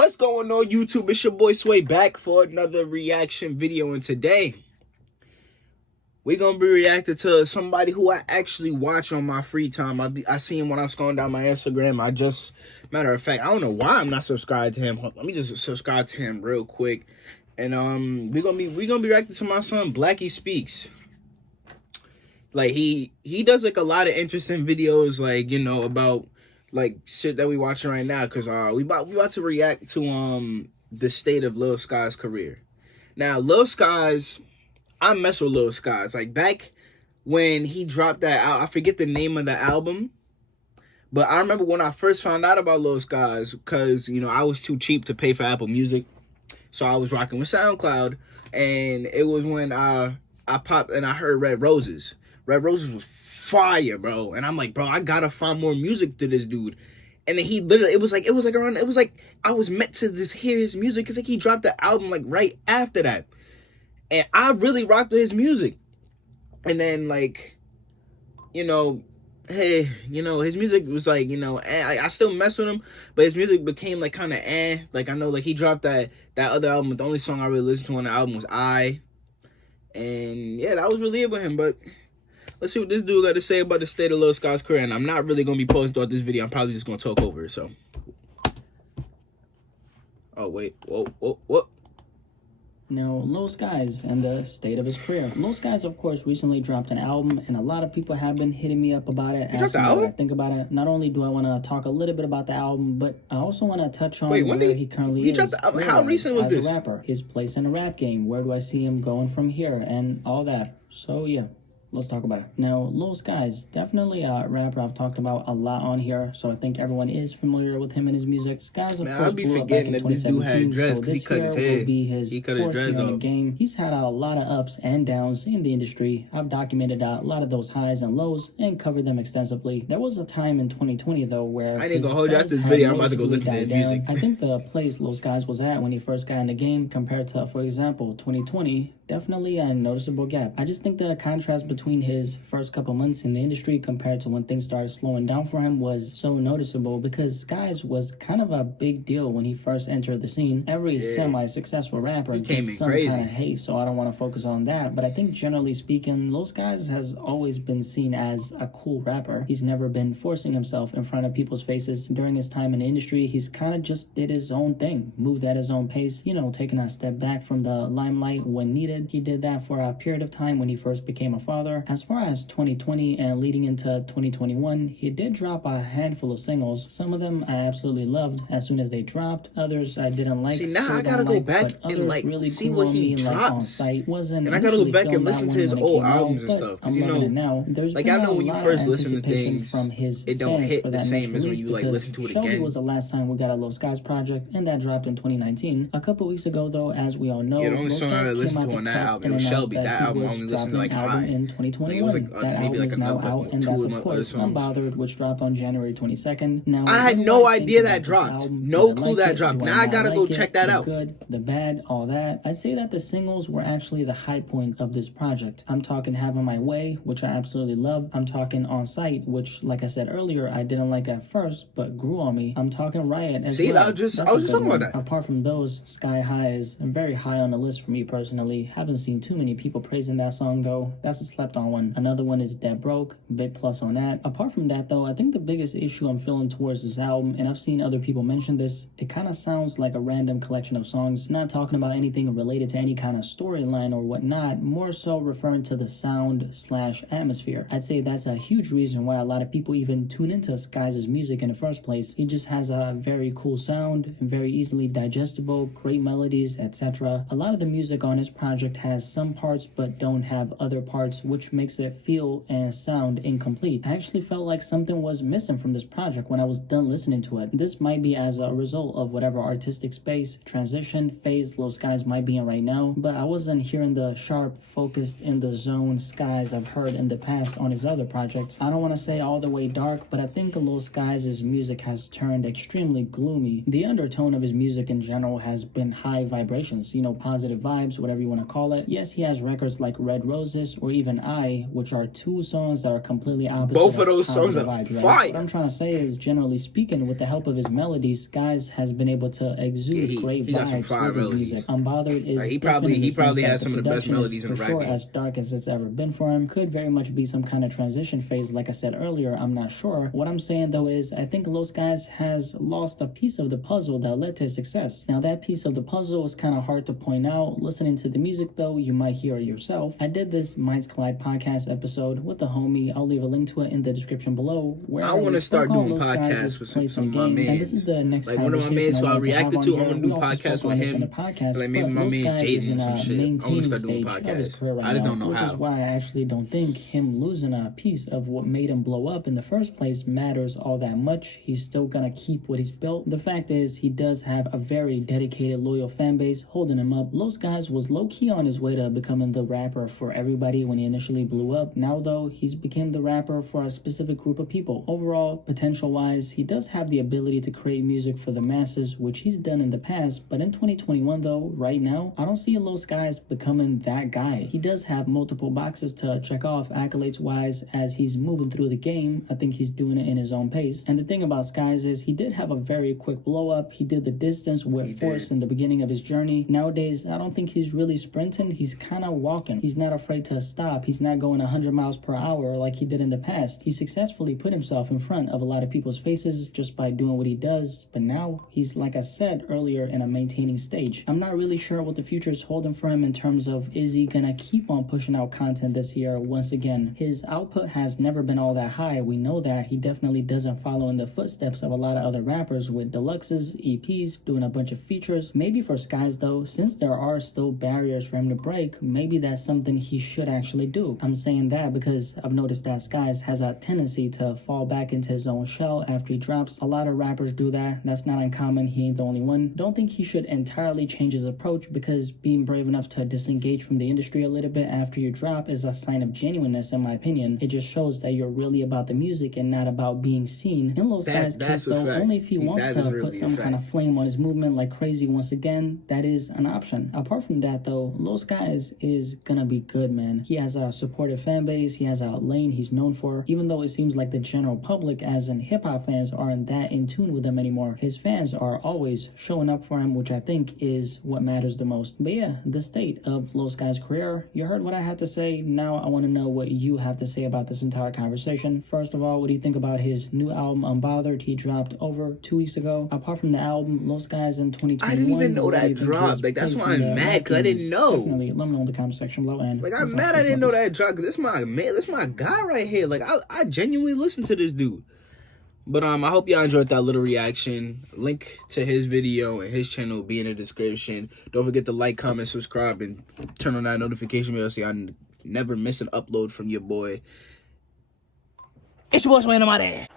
What's going on, YouTube? It's your boy Sway back for another reaction video, and today we're gonna be reacting to somebody who I actually watch on my free time. I see him when I'm scrolling down my Instagram. Matter of fact, I don't know why I'm not subscribed to him. Let me just subscribe to him real quick, and we're gonna be reacting to my son Blackie Speaks. Like he does like a lot of interesting videos, like, you know, about like shit that we watching right now, because we about to react to the state of Lil Sky's career. Now, Lil Sky's, I mess with Lil Sky's. Like back when he dropped that out, I forget the name of the album, but I remember when I first found out about Lil Sky's, because, you know, I was too cheap to pay for Apple Music, so I was rocking with SoundCloud, and it was when I popped and I heard Red Roses. Red Roses was fire, bro, and I'm like, bro, I gotta find more music to this dude. And then he literally, it was like I was meant to just hear his music, because like he dropped the album like right after that, and I really rocked with his music. And then, like, you know, hey, you know, his music was like, you know, I still mess with him, but his music became like kind of like, I know, like, he dropped that other album, but the only song I really listened to on the album was I, and yeah, that was really it with him. But let's see what this dude got to say about the state of Lil Sky's career. And I'm not really going to be posting throughout this video. I'm probably just going to talk over it, so. Oh, wait. Whoa. Now, Lil Skies and the state of his career. Lil Skies, of course, recently dropped an album, and a lot of people have been hitting me up about it, asking me what I think about it. Not only do I want to talk a little bit about the album, but I also want to touch on where he currently is. How recent was this? As a rapper, his place in the rap game. Where do I see him going from here, and all that. So, yeah. Let's talk about it. Now, Lil Skies, definitely a rapper I've talked about a lot on here, so I think everyone is familiar with him and his music. Skies, of course, blew up back in 2017, so this year will be his fourth year in the game. He's had a lot of ups and downs in the industry. I've documented a lot of those highs and lows and covered them extensively. There was a time in 2020, though, where I ain't gonna hold you out this video. I'm about to go listen to his music. I think the place Lil Skies was at when he first got in the game compared to, for example, 2020, definitely a noticeable gap. I just think the contrast between his first couple months in the industry compared to when things started slowing down for him was so noticeable, because Skies was kind of a big deal when he first entered the scene. Every semi-successful rapper gets some kind of hate, so I don't want to focus on that. But I think generally speaking, Lil Skies has always been seen as a cool rapper. He's never been forcing himself in front of people's faces. During his time in the industry, he's kind of just did his own thing, moved at his own pace, you know, taking a step back from the limelight when needed. He did that for a period of time when he first became a father. As far as 2020 and leading into 2021, he did drop a handful of singles. Some of them I absolutely loved as soon as they dropped. Others I didn't like. See, now I gotta go back and like really see what he drops. And I gotta go back and listen to his old albums and stuff. Because, you know, now. Like, I know when you first listen to things, it don't hit the same as when you like listen to it again. Shelby was the last time we got a Lil Skies project, and that dropped in 2019. A couple weeks ago, though, as we all know, the only song I listened to on that album was Shelby. That album I only listened to like in 2021. That album is now out, and that's, of course, Unbothered, which dropped on January 22nd. Now, I had no idea that dropped. No clue that dropped. Now I gotta go check that out. The good, the bad, all that. I'd say that the singles were actually the high point of this project. I'm talking Having My Way, which I absolutely love. I'm talking On Sight, which, like I said earlier, I didn't like at first, but grew on me. I'm talking Riot as well. I was just talking about that. Apart from those, Sky High is very high on the list for me personally. Haven't seen too many people praising that song, though. That's a slept on one. Another one is Dead Broke, big plus on that. Apart from that, though, I think the biggest issue I'm feeling towards this album, and I've seen other people mention this, it kind of sounds like a random collection of songs, not talking about anything related to any kind of storyline or whatnot, more so referring to the sound/atmosphere. I'd say that's a huge reason why a lot of people even tune into Skies' music in the first place. He just has a very cool sound, very easily digestible, great melodies, etc. A lot of the music on his project has some parts but don't have other parts, which makes it feel and sound incomplete. I actually felt like something was missing from this project when I was done listening to it. This might be as a result of whatever artistic space, transition, phase Lil Skies might be in right now, but I wasn't hearing the sharp, focused, in the zone Skies I've heard in the past on his other projects. I don't want to say all the way dark, but I think Lil Skies' music has turned extremely gloomy. The undertone of his music in general has been high vibrations, you know, positive vibes, whatever you want to call it. Yes, he has records like Red Roses or even I, which are two songs that are completely opposite. Both of those songs are vibes, right? fire. What I'm trying to say is, generally speaking, with the help of his melodies, Skies has been able to exude great vibes with his music. Unbothered is he probably has some of the best melodies in the the rap rap game. As dark as it's ever been for him. Could very much be some kind of transition phase, like I said earlier. I'm not sure. What I'm saying though is, I think Lil Skies has lost a piece of the puzzle that led to his success. Now that piece of the puzzle is kind of hard to point out. Listening to the music though, you might hear it yourself. I did this Minds Collide podcast episode with the homie. I'll leave a link to it in the description below. Where I want to start doing podcasts with some of my mans. And this is the next like one of my mans who I reacted to. I want to do podcasts with him. Like maybe my man's Jaden and some shit. I want to start doing podcasts. I just don't know which how. Which is why I actually don't think him losing a piece of what made him blow up in the first place matters all that much. He's still gonna keep what he's built. The fact is, he does have a very dedicated, loyal fan base holding him up. Lil Skies was low-key on his way to becoming the rapper for everybody when he initially blew up. Now though, he's became the rapper for a specific group of people. Overall, potential-wise, he does have the ability to create music for the masses, which he's done in the past, but in 2021 though, right now, I don't see Lil Skies becoming that guy. He does have multiple boxes to check off accolades-wise as he's moving through the game. I think he's doing it in his own pace. And the thing about Skies is he did have a very quick blow-up. He did the distance with force in the beginning of his journey. Nowadays, I don't think he's really sprinting. He's kind of walking. He's not afraid to stop. He's not going 100 miles per hour like he did in the past. He successfully put himself in front of a lot of people's faces just by doing what he does. But now he's, like I said earlier, in a maintaining stage. I'm not really sure what the future is holding for him in terms of, is he gonna keep on pushing out content this year? Once again, his output has never been all that high. We know that. He definitely doesn't follow in the footsteps of a lot of other rappers with deluxes, EPs, doing a bunch of features. Maybe for Skies though, since there are still barriers for him to break, maybe that's something he should actually do. I'm saying that because I've noticed that Skies has a tendency to fall back into his own shell after he drops. A lot of rappers do that. That's not uncommon. He ain't the only one. Don't think he should entirely change his approach, because being brave enough to disengage from the industry a little bit after you drop is a sign of genuineness, in my opinion. It just shows that you're really about the music and not about being seen. In Lil Skies' case though, only if he wants to put some kind of flame on his movement like crazy once again, that is an option. Apart from that though, Lil Skies is gonna be good, man. He has a supportive fan base. He has a lane he's known for. Even though it seems like the general public, as in hip-hop fans, aren't that in tune with him anymore, his fans are always showing up for him, which I think is what matters the most. But yeah, the state of Lil Skies' career. You heard what I had to say. Now I want to know what you have to say about this entire conversation. First of all, what do you think about his new album, Unbothered? He dropped over 2 weeks ago. Apart from the album, Lil Skies in 2021. I didn't even know that dropped. Like, that's why I'm mad, because I didn't know. Definitely let me know in the comment section below. And like, I'm mad I didn't know that dropped, because this my man, this my guy right here. Like, I genuinely listen to this dude. But I hope y'all enjoyed that little reaction. Link to his video and his channel will be in the description. Don't forget to like, comment, subscribe, and turn on that notification bell so y'all never miss an upload from your boy. It's your boy Swayne on my dad.